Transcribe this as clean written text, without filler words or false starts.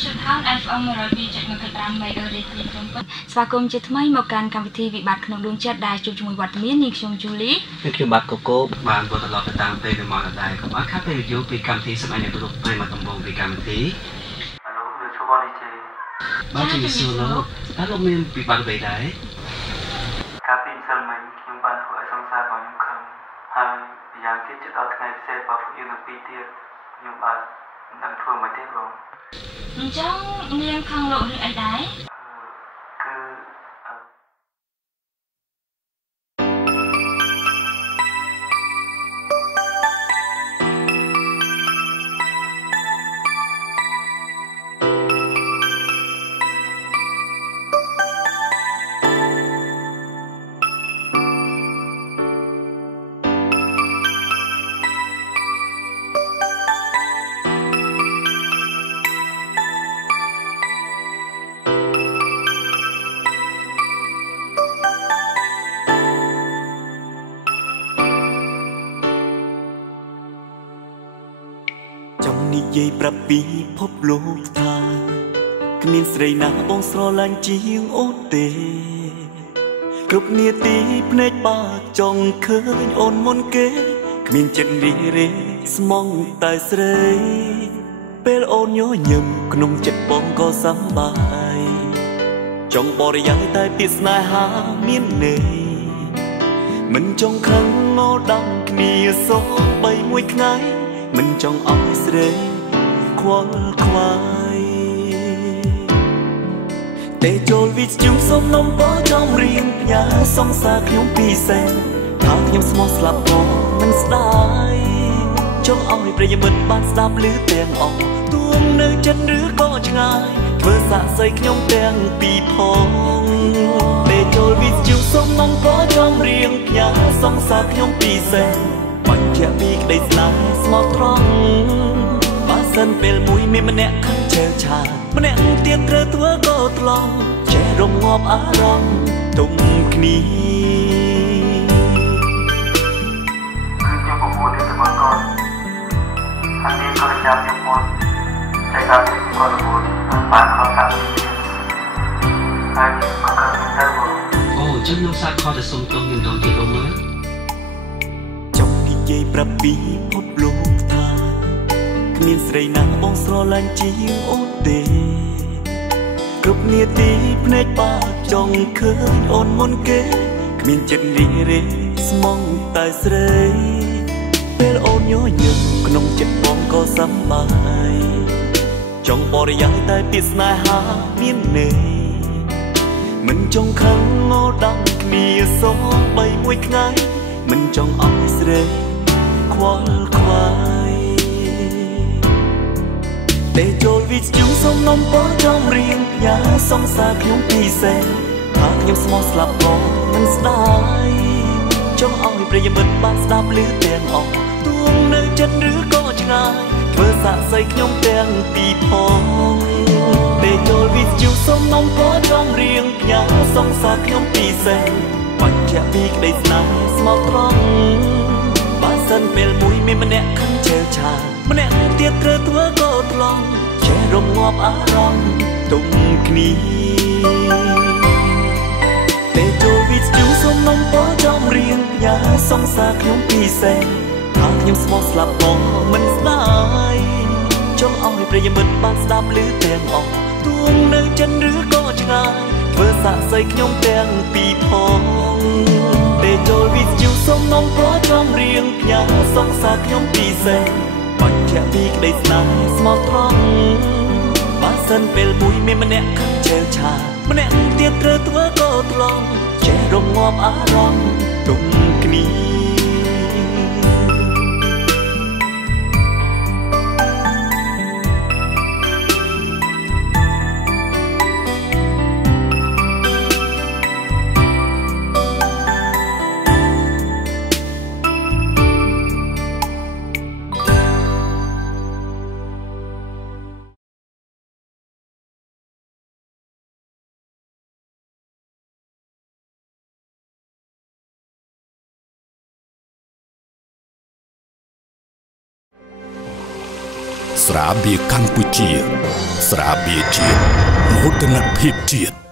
Should have FM 102.1 MHz ស្វាគមន៍ជាថ្មីមកកាន់កម្មវិធីវិបត្តិក្នុងដួងចិត្តដែលជួបជាមួយវត្តមាននាងខ្ញុំជូលីនិងខ្ញុំបាទកូកូបានបន្តត្រឡប់ទៅតាមពេលមកដែរក៏បានខាត់ពេលយូរពីកម្មវិធីសម្រាប់អ្នកគ្រប់ពេលមកដំបូងពីកម្មវិធី Hello លោកឈប់នេះទេបាទជំរាបសួរលោកតើលោកមានពិបាកអ្វីដែរកាលពីម្សិលមិញខ្ញុំបានធ្វើឲ្យសង្សាររបស់ខ្ញុំខឹងហើយម្យ៉ាងទៀតជិតដល់ថ្ងៃពិសេសរបស់យើងទាំងពីរទៀតខ្ញុំបាទមិនដឹងធ្វើមិនទេបងអញ្ចឹងនាងខឹងលោកឬអីដែរនិយាយប្រាប់ពីភពលោកថាគ្មានស្រីណាបងស្រឡាញ់ជាងអូនទេគ្រប់នាទីភ្នែកបាក់ចង់ឃើញអូនមុនគេគ្មានចិត្តរីរេស្មងតែស្រីពេលអូនញញឹមក្នុងចិត្តបងក៏សប្បាយចង់បរិយាយតែពាក្យស្នេហាមានន័យមិនចង់ខឹងងល់ដំគ្នាសោះបីមួយថ្ងៃមិនចង់ឲ្យស្រីខ្វល់ខ្វាយតែចូលវិទ្យុសុំនំបោចង់រៀងផ្ញើសង្សារខ្ញុំពីសេនថាខ្ញុំស្មោះស្លាប់ក៏មិនស្ដាយចង់ឲ្យប្រិយមិត្តបានស្ដាប់ឮទាំងអស់ទួងនៅចិត្តឬក៏ឆ្ងាយធ្វើសាក់សីខ្ញុំទាំងពីរផងតែចូលវិទ្យុសុំនំបោចង់រៀងផ្ញើសង្សារខ្ញុំពីសេនបញ្ជាក់ពីក្តីស្នេហ៍ស្មោះត្រង់បើសិនពេលមួយមានម្នាក់ខឹងឆេវឆាម្នាក់ទៀតត្រូវធ្វើក៏ថ្លង់ចេះរងាប់អារម្មណ៍ទុំគ្នាខ្ញុំប្រមូលទៅមកកូនហើយមានក៏ចាំខ្ញុំមកតែដល់ខ្ញុំក៏រវល់បានខកតាមហើយក៏ខឹងទៅអូអញ្ចឹងខ្ញុំសាកខកទៅសុំទោសខ្ញុំដល់ទៀតលោកមើលនិយាយប្រាប់ពីភពលោកថាគ្មានស្រីណាបងស្រឡាញ់ជាងអូនទេគ្រប់នាទីភ្នែកបាក់ចង់ឃើញអូនមុនគេគ្មានចិត្តរីរេស្មងតែស្រីពេលអូនញញឹមក្នុងចិត្តបងក៏សប្បាយចង់បរិយាយតែពាក្យស្នេហាមានន័យមិនចង់ខឹងងល់ដំគ្នាសោះបីមួយថ្ងៃមិនចង់ឲ្យស្រីខ្វល់ខ្វាយតែចូលវិទ្យុសុំនំបោចង់រៀងផ្ញើសង្សារខ្ញុំពីសេនថាខ្ញុំស្មោះស្លាប់ក៏មិនស្ដាយចង់ឲ្យប្រិយមិត្តបានស្ដាប់ឮទាំងអស់ទួងនៅចិត្តឬក៏ឆ្ងាយធ្វើសាក់សីខ្ញុំទាំងពីរផងតែចូលវិទ្យុសុំនំបោចង់រៀងផ្ញើសង្សារខ្ញុំពីសេនបញ្ជាក់ពីក្តីស្នេហ៍ស្មោះត្រង់បើសិនពេលមួយមានម្នាក់ខឹងឆេវឆាម្នាក់ទៀតត្រូវធ្វើក៏ថ្លង់ចេះរងាប់អារម្មណ៍ទុំគ្នាតែចូលវិទ្យុសុំនំបោចង់រៀងផ្ញើសង្សារខ្ញុំពីសេនថាខ្ញុំស្មោះស្លាប់ក៏មិនស្ដាយចង់ឲ្យប្រិយមិត្តបានស្ដាប់ឮទាំងអស់ទួងនៅចិត្តឬក៏ឆ្ងាយធ្វើសាក់សីខ្ញុំទាំងពីរផងតែចូលវិទ្យុសុំនំបោចង់រៀងផ្ញើសង្សារខ្ញុំពីសេនបញ្ជាក់ពីក្តីស្នេហ៍ស្មោះត្រង់បើសិនពេលមួយមានម្នាក់ខឹងឆេវឆាម្នាក់ទៀតត្រូវធ្វើក៏ថ្លង់ចេះរងាប់អារម្មណ៍ទុំគ្នា ស្រាបៀរកម្ពុជាស្រាបៀរជាតិមោទនភាពជាតិ